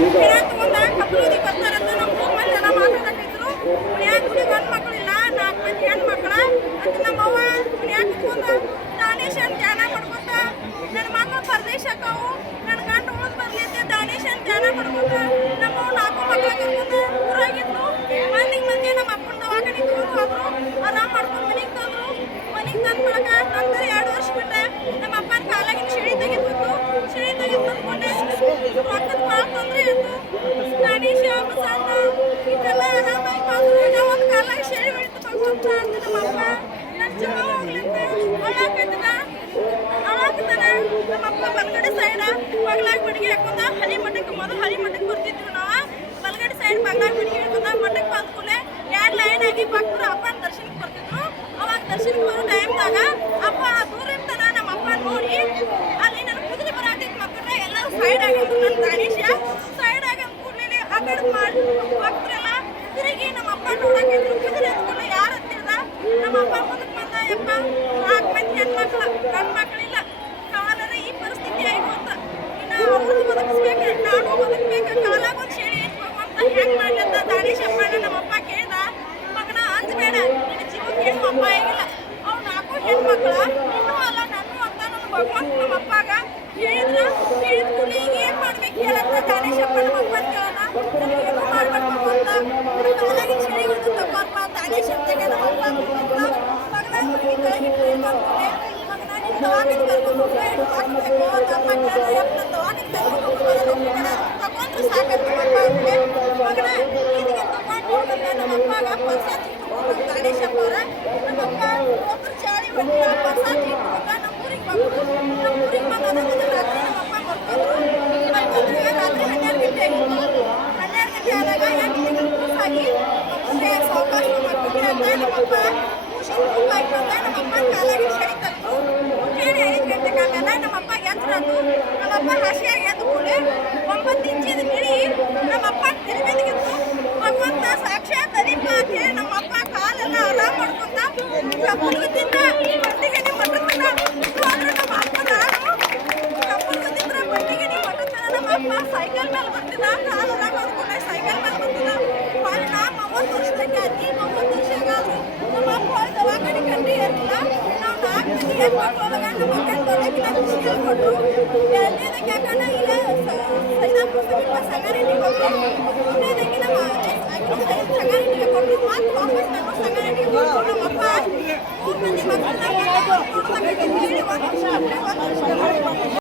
ಗಿಡ ತಗೊಂಡ ಕಬ್ಬಲೂದಿ ಬರ್ತಾರಂತ ನಮ್ಮ ಮೂರು ಮಂದಿ ಜನ ಮಾತಾಡಕತ್ತಿದ್ರು. ಮನ್ಯಾಗ ಗುಡಿ ಗಂಡು ಮಕ್ಕಳಿಲ್ಲ, 4 ಮಂದಿ ಹೆಣ್ಣು ಮಕ್ಕಳ ಅಂತ ನಮ್ಮವ್ವ ಮನ್ಯಾಗ ಕುತ್ಕೊಂಡು ಡಾನೇಷನ್ ಧ್ಯಾನ ಮಾಡ್ಕೊಂತ ನನ್ನ ಮಕ್ಕಳು ಪರದೇಶಕ್ಕವು ನನ್ನ ಗಂಡ ಉಳಿದು ಬರ್ಲಿ ಅಂತ ಡಾನೇಷನ್ ಧ್ಯಾನ ಮಾಡ್ಕೊಂತ ನಮ್ಮವ್ವ 4 ಮಕ್ಕಳ ಕರ್ಕೊಂಡು ಊರಾಗಿದ್ರು. ಮಂದಿ ನಮ್ಮ ಅಪ್ಪನ ದವಾಖಾನೆ ತಗೊಂಡು ಹೋದ್ರು, ಆರಾಮ್ ಮಾಡ್ಕೊಂಡು ಮನೆಗೆ ತಂದ್ರು. ಮನೆಗೆ ತಂದ ಬಳಕ ನಂತರ 2 ವರ್ಷ ಬಿಟ್ಟೆ ನಮ್ಮ ಅಪ್ಪನ ಕಾಲಾಗಿನ ಶಿಳಿ ತೆಗೆದ್ಬಿಟ್ಟು ಬಂದ್ಕೊಂಡೆ. ರೊಕ್ಕದ ಭಾಳ ತೊಂದರೆ ಇತ್ತು. ಗಣೇಶ ಪ್ರಸಾದ ಇದೆಲ್ಲ ಆರಾಮಾಗಿ ಬಂದ್ರು. ಈಗ ಒಂದು ಕಾಲಾಗ ಶಿಳಿ ಬಿಟ್ಟು ಭಗವಂತ ಅಂತ ನಮ್ಮ ಅಪ್ಪ ನನ್ನ ಜೀವ ಹೋಗ್ಲಿಂತೆ ಅಳಾಕತ್ತಾನ. ನಮ್ಮ ಅಪ್ಪ ಬಲಗಡೆ ಸೈಡ ಬಗ್ಲಾಗ ಬಡಿಗೆ ಹಾಕೊಂಡ ಹಳಿ ಮಠಕ್ಕೆ ಬರ್ತಿದ್ವಿ ನಾವು. ಬಲಗಡೆ ಸೈಡ್ ಬಗ್ಲಾಗ ಬಡಿಗೆ ಹಾಕೊಂಡ ಮಠಕ್ಕೆ ಬಂದ ಕೂಡಲೇ 2 ಲೈನ್ ಆಗಿ ಭಕ್ತರು ಅಪ್ಪನ ದರ್ಶನಕ್ಕೆ ಬರ್ತಿದ್ರು. ಅವಾಗ ದರ್ಶನಕ್ಕೆ ಬರೋ ಟೈಮ್ದಾಗ ಅಪ್ಪ ದೂರ ಇರ್ತಾನ. ನಮ್ಮ ಅಪ್ಪ ನೋಡಿ ಅಲ್ಲಿ ನನ್ನ ಕುದುರೆ ಬರಾಕೈತಿ ಮಕ್ಕಳ ಎಲ್ಲರೂ ಸೈಡ್ ಆಗಿದ್ರು. ನನ್ನ ಗಣೇಶ ಸೈಡ್ ಆಗಂತ ಕೂಡಲೇ ಆ ಕಡೆ ಮಾಡಿ ಭಕ್ತರೆಲ್ಲ ತಿರುಗಿ ನಮ್ಮ ಅಪ್ಪ ನೋಡಾಕಿದ್ರು. ಕುದುರೆ ಎತ್ಕೊಂಡು ಯಾರು ಹತ್ತಿರದ ನಮ್ಮ ಅಪ್ಪ ಮುಂದಕ್ಕೆ ಬಂದ. ಯಪ್ಪ 4 ಮಂದಿ ಹೆಣ್ಮಕ್ಳು ಗಂಡು ಮಕ್ಕಳಿಲ್ಲ, ಕಾಲರ ಈ ಪರಿಸ್ಥಿತಿ ಆಗೋತ, ಇನ್ನು ಅವ್ರದ್ದು ಬದುಕಿಸ್ಬೇಕು, ನಾನು ಬದುಕಬೇಕು, ಕಾಲಾಗ ಒಂದು ಶೇಳಿ ಇಟ್ಬೇಕು ಅಂತ ಹೆಂಗೆ ಮಾಡಲಿ ಅಂತ ದಾನೇಶಪ್ಪ ನಮ್ಮಪ್ಪ ಕೇಳ್ದ. ಮಗನ ಅಂಜಬೇಡ, ನಿನ್ನ ಜೀವಕ್ಕೆ ಏನು ಅಪ್ಪ ಆಗಿಲ್ಲ, ಅವ್ನು 4 ಹೆಣ್ಮಕ್ಳ ಇನ್ನೂ ಅಲ್ಲ ನಾನು ಅಂತ ನನ್ನ ಭಗವಂತ ನಮ್ಮಪ್ಪಾಗ ಹೇಳಿದ್ರ. ಹೇಳಿದ ಕೂಡಲೇ ಈಗ ಏನು ಮಾಡ್ಬೇಕು ಹೇಳಂತ ದಾನೇಶಪ್ಪ ನಮ್ಮಪ್ಪನ ಕೇಳೋಣ. ನನಗೇನು ಮಾಡ್ಬೇಕು ಅಂತ ಕಾಲಾಗಿನ ಶೇಳಿ ಹಿಡಿದು ತಗೋಪ್ಪ ದಾನೇಶಪ್ಪಗೆ ನಮ್ಮಪ್ಪ ಮಗನ ಹುಡುಗಿ ಕೆಳಗಿಟ್ಟು ಹೇಳ್ಕೊಂಡ್ರೆ ಮಗನ ನಿನ್ನ ದವಾಖಾನೆ ಕರ್ಕೊಂಡು ಹೋಗ್ಬೇಕು ನಮ್ಮ ಕೇಳಿದಪ್ಪ ದವಾಖಾನೆ ಕರ್ಕೊಂಡು ಹೋಗ್ತಾರೆ ತಗೊಂಡ್ರೆ ಸಾಕಂತ ನಮ್ಮಪ್ಪ ಅಂದ್ರೆ ಮಗನ ಇದಕ್ಕೆ ತಗೊಂಡು ನಮ್ಮಪ್ಪಾಗ ಪ್ರಸಾದ ಇಟ್ಕೊಂಡು ಗಣೇಶಪ್ಪ ಅವರ ನಮ್ಮಪ್ಪ ಒಬ್ಬರು ಚಾಳಿ ಹೊಟ್ಟಿಯ ಪ್ರಸಾದ ಇಟ್ಕೊಂಡು ನಮ್ಮೂರಿಗೆ ಬಂದರು. ನಮ್ಮೂರಿಗೆ ಬಂದ ರಾತ್ರಿ ನಮ್ಮಪ್ಪ ಬರ್ತಿದ್ರು. ರಾತ್ರಿ 12 ಗಂಟೆ ಆಗಿತ್ತು. 12 ಗಂಟೆ ಆದಾಗ 8 ತಿಂಗಳು ಕೂಸಾಗಿ ಮಕ್ಕಳಿಗೆ ಸಾವಕಾಶ ಮಕ್ಕಳಿಗೆ ಅಂತ ನಮ್ಮಪ್ಪ ಕೂಸಿನ ಕೂಪ ಇಟ್ಕೊಂಡ ನಮ್ಮಪ್ಪ ಕಾಲಾಗಿನ ಶಳಿ ತಂದು ಹೇಳಿ 5 ಗಂಟೆಗೆ ಆಮೇಲೆ ನಮ್ಮಪ್ಪ ಎತ್ತರದು. ನಮ್ಮಪ್ಪ ಹಸಿಯಾಗಿ ಎದ್ದು ಕೂಡಲೇ 9 ಇಂಚಿನ ಗಿಳಿ ನಮ್ಮಪ್ಪ ತಿರುಗಿದ್ಗಿತ್ತು. ಭಗವಂತ ಸಾಕ್ಷಾತ್ ದೀಪ ಅಂತ ಹೇಳಿ ನಮ್ಮಪ್ಪ ಕಾಲೆಲ್ಲ ಆರಾಮ್ ಮಾಡ್ಕೊಂಡ ಕಬ್ಬುಲ್ಗದಿಂದ ಬಂಡಿಗೆನೆ ಮಟ್ಟತನ ಹೋದ್ರೆ ನಮ್ಮ ಅಪ್ಪ ನಾನು ಕಬ್ಬುಲ್ಗದಿಂದ ಬಂಡಿಗೆನೆ ಮಟ್ಟತನ ನಮ್ಮಪ್ಪ ಸೈಕಲ್ ಮೇಲೆ ಬರ್ತಿದ್ದ. ಕಾಲರಾಗ ಹೊಡ್ಕೊಂಡೆ ಸೈಕಲ್ ಮೇಲೆ ಬರ್ತಿದ್ದ. ಹೊಳ್ಳಿ ನಾ 30 ವರ್ಷಕ್ಕೆ ಆಗಿ 30 ವರ್ಷ ಆಗಾದ್ರು ನಮ್ಮಪ್ಪ ಹೊಳ್ಳಿ ದವಾಖಾನೆ ಕಂಡು ಇರಲಿಲ್ಲ. ನಾವು 4 ಮಂದಿ ಹೆಣ್ಮಕ್ಳು ಒಳಗ ನಮ್ಮ ಅಕ್ಕನ ದೊಡ್ಡಕಿನ ಖುಷಿ ಹೇಳ್ಕೊಟ್ರು. 2ನೇದಕ್ಕೆ ಯಾಕಂದ್ರೆ ಇಲ್ಲ ಸೈದಾಪುರ ಸಮೀಪ ಸಂಗಾರೆಡ್ಡಿಗೆ ಹೋಗ್ರು. 3ನೇದಕ್ಕೆ ನಮ್ಮ ಸಂಗಾರೆಡ್ಡಿಗೆ ಕೊಟ್ಟರು. ಮತ್ತು ವಾಪಸ್ ನಾವು ಸಂಗಾರೆಡ್ಡಿಗೆ ಹೋಗ್ರು. ನಮ್ಮಪ್ಪ 3 ಮಂದಿ ಮಕ್ಕಳನ್ನ ನೋಡೋದಕ್ಕೆ ಹೇಳಿ 1 ವರ್ಷ